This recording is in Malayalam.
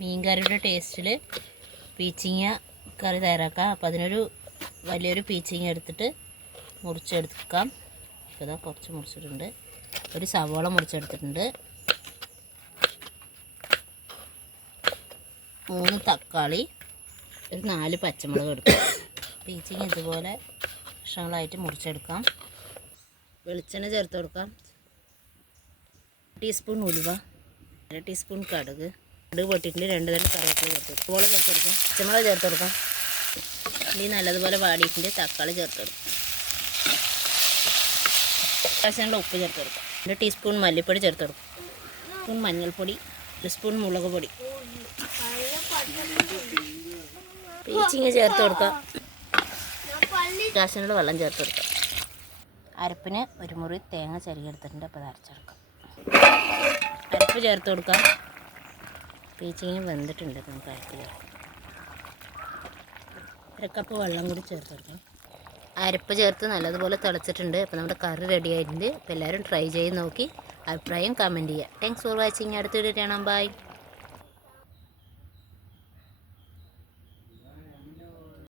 മീൻകറിയുടെ ടേസ്റ്റിൽ പീച്ചിങ്ങ കറി തയ്യാറാക്കാം. അപ്പോൾ അതിനൊരു വലിയൊരു പീച്ചിങ്ങ എടുത്തിട്ട് മുറിച്ചെടുക്കാം. ഇപ്പോൾ കുറച്ച് മുറിച്ചിട്ടുണ്ട്. ഒരു സവോള മുറിച്ചെടുത്തിട്ടുണ്ട്. മൂന്ന് തക്കാളി ഒരു നാല് പച്ചമുളക് എടുക്കാം. പീച്ചിങ്ങ ഇതുപോലെ കഷ്ണങ്ങളായിട്ട് മുറിച്ചെടുക്കാം. വെളിച്ചെണ്ണ ചേർത്ത് കൊടുക്കാം. ടീസ്പൂൺ ഉലുവ അര ടീസ്പൂൺ കടുക് കടുക് പൊട്ടിയിട്ട് രണ്ട് തരം കറിവേപ്പില ചേർത്ത് കൊടുക്കും. സവോള ചേർത്ത് കൊടുക്കാം. പച്ചമുളക് ചേർത്ത് കൊടുക്കാം. ഇനി നല്ലതുപോലെ വാടിയിട്ടുണ്ട്. തക്കാളി ചേർത്ത് കൊടുക്കും. ആവശ്യമുള്ള ഉപ്പ് ചേർത്ത് കൊടുക്കാം. രണ്ട് ടീസ്പൂൺ മല്ലിപ്പൊടി ചേർത്ത് കൊടുക്കും. സ്പൂൺ മഞ്ഞൾപ്പൊടി ഒരു സ്പൂൺ മുളക് പൊടി. പീച്ചിങ്ങ ചേർത്ത് കൊടുക്കാം. ആവശ്യമുള്ള വെള്ളം ചേർത്ത് കൊടുക്കാം. അരപ്പിന് ഒരു മുറി തേങ്ങ ചരിയെടുത്തിട്ടുണ്ട് അപ്പോൾ അത് അരച്ചെടുക്കാം. അരപ്പ് ചേർത്ത് കൊടുക്കാം. പീച്ചിങ്ങ വെന്തിട്ടുണ്ട് നമുക്ക് അരപ്പ് ഒരു കപ്പ് വെള്ളം കൂടി ചേർത്ത് കൊടുക്കാം അരപ്പ് ചേർത്ത് നല്ലതുപോലെ തിളച്ചിട്ടുണ്ട്. അപ്പോൾ നമ്മുടെ കറി റെഡി ആയിട്ടുണ്ട്. അപ്പോൾ എല്ലാവരും ട്രൈ ചെയ്ത് നോക്കി. അഭിപ്രായം കമന്റ് ചെയ്യുക. താങ്ക്സ് ഫോർ വാച്ചിങ് അടുത്ത വീഡിയോ കാണാം. ബൈ